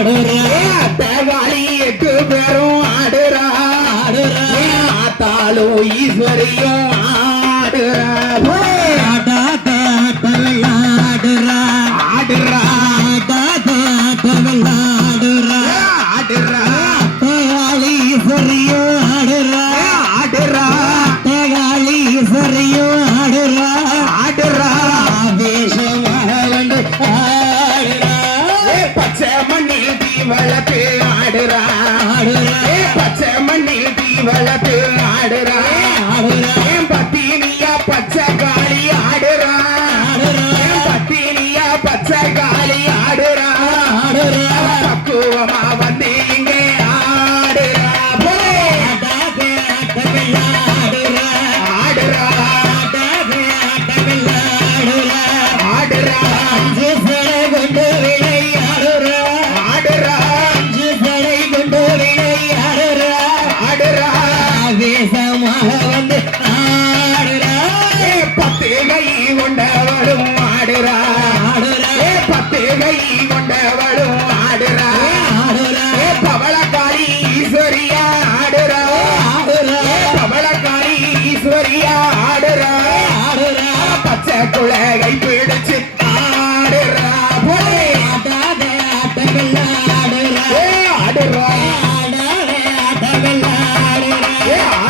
ஆடுற தேவாலியக்கு பெரும் ஆடுறா. ஆடுற. மாத்தாளோ ஈஸ்வரியும் ஆடுறா. ஆடுறா.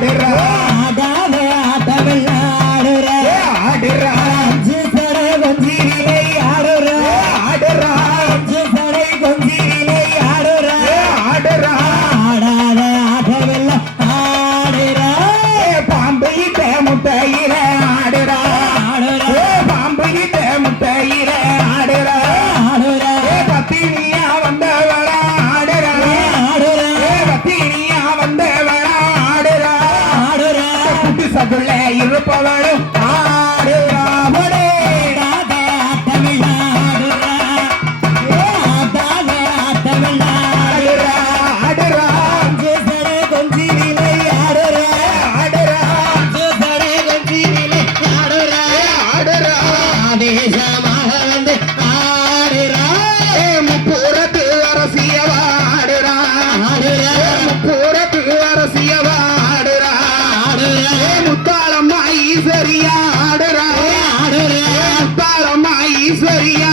Berra. முத்தாளம்மா ஈஸ்வரியா ஆடுறா. ஆடுறா முத்தாளம்மா ஈஸ்வரியா